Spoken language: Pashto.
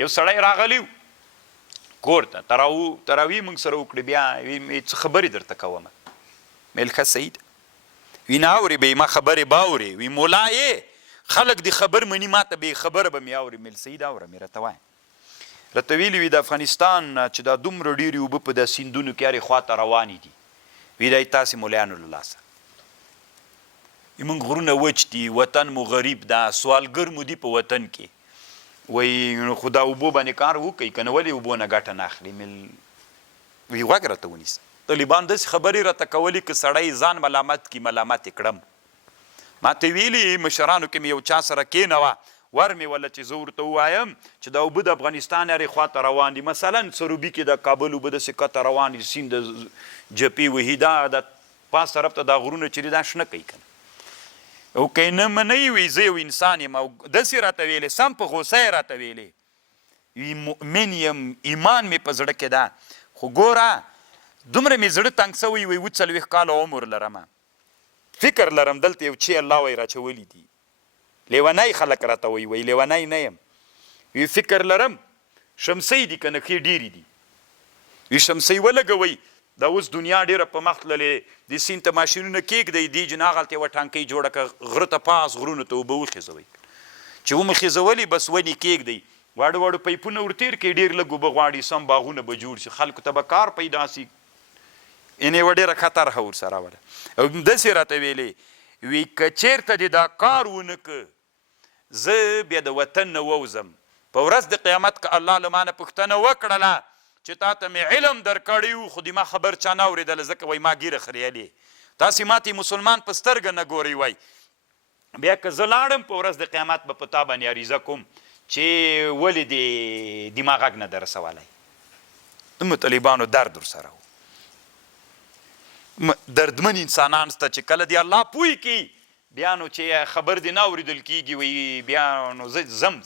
یو سړی راغلی کور ته تراویح موږ سره وکړې بیا څه خبرې درته کومه میل ښه صحیح ده وی نه اورې به ما خبرې به اورې وی مولا یې خلک دې خبر مني ما ته بې خبره به مې اورې میل صحیح ده اوره مې راته وایم راته ویلي وي د افغانستان چې دا دومره ډېرې اوبه په دا سیندونو کې هرې خواته روانې دي وی دا یې تاسې مولیانو له لاسه موږ غرونه وچ دي وطن مو غریب ده سوالګر مو دي په وطن کې وی خو دا اوبو باندې کار وکړئ که نه ولې اوبو نه ګټه نه اخلي وی غوږ راته ونیسه طالبان داسې خبرې راته کولې که سړی ځان ملامت کړي ملامت یې کړم ما ته ویلي مشرانو کې مې یو چا سره کېنوه ور مې وله چې زه ورته ووایم چې دا اوبه د افغانستان هرې خواته روان دي مثلا سروبي کې د کابل اوبه داسې کته روان دي سیند د جپې وهي دا د پاس طرف ته دا غرونه چې دي دا شنه کوي که نه او که نه منئ وی زه یو انسان یم او داسې راته ویلې سم په غوسه یې راته ویلې وی مؤمن یم ایمان مې په زړه کې ده خو ګوره دومره مې زړه تنګ سوی وی 40 کاله عمر لرمه فکر لرم دلته یو چې الله وی راچولی دي لیونی خلک راته وی لیونی نه یم وی فکر لرم شمسی دي که نه ښې ډېرې دي وی شمسی ولګوئ دا اوس دنیا ډېره په مخ تللې د سیند ته ماشینونه کېږدئ دې جن هغلته یوه ټانکۍ جوړه کړه غره ته پاس غرونو ته اوبه وخېزوئ چې ومې خېزولي بس ونې کېږدئ واړه واړه پیپونه ورتېر کړئ ډېر لږ اوبه غواړي سم باغونه به جوړ شي خلکو ته به کار پیدا سي یعنې یوه ډېره خطرخه ورسره وله او داسې راته ویلې وی که چېرته دې دا کار ونه که زه بیا د وطن نه ووځم په ورځ د قیامت که الله له مانه پوښتنه وکړله چې تا ته مې علم درکړی و خو د ما خبر چا نه اورېدله ځکه وایي ما ګیره خریلې تاسې ماته مسلمان په سترګه نه ګورئ وای بیا که زه لاړم په ورځ د قیامت به په تا باندې عریضه کوم چې ولې دې دماغ غږ نه در رسولی دومره طالبانو درد ورسره و دردمن انسانان شته چې کله دی الله پوی کړي بیا نو چې خبر دې نه اورېدل کېږي وایي بیا نو زه ځم